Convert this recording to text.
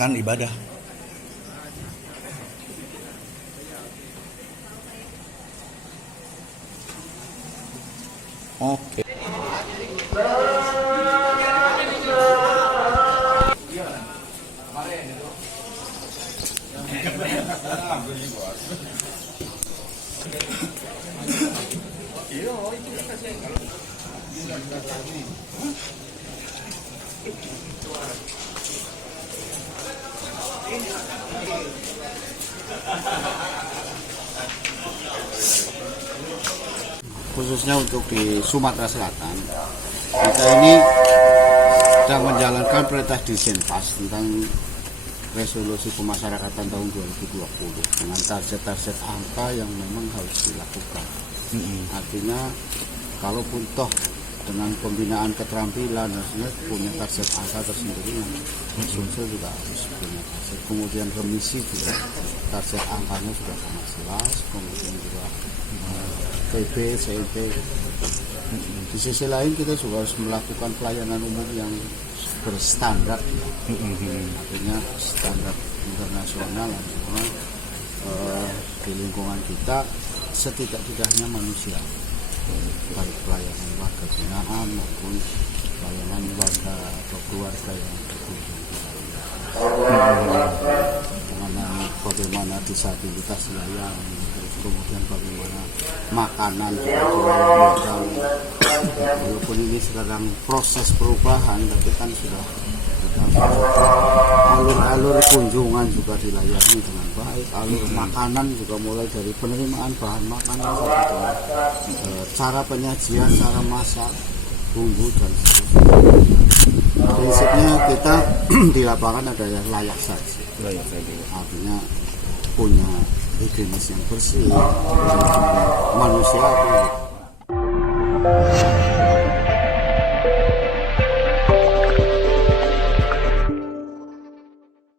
makan ibadah. Oke. Khususnya untuk di Sumatera Selatan, kita ini sedang menjalankan perintah Disenpas tentang resolusi pemasyarakatan tahun 2020 dengan target-target angka yang memang harus dilakukan. Artinya, kalaupun toh dengan pembinaan keterampilan harusnya punya target angka tersendiri, yang Sumsel juga harus punya target. Kemudian remisi juga target angkanya sudah sangat jelas. Kemudian juga TB, CIP. Di sisi lain kita juga harus melakukan pelayanan umum yang berstandar, artinya standar internasional, karena di lingkungan kita setidak-tidaknya manusia, baik pelayanan warga binaan maupun pelayanan warga atau keluarga yang berkunjung mengenai bagaimana disabilitas layak, kemudian bagaimana makanan juga walaupun ini sekarang proses perubahan, tapi kan sudah alur-alur kunjungan juga dilayani dengan baik, alur makanan juga mulai dari penerimaan bahan makanan sampai cara penyajian, cara masak, bumbu dan sebagainya. Prinsipnya kita di lapangan ada yang layak saja, artinya punya higienis yang bersih, manusia itu.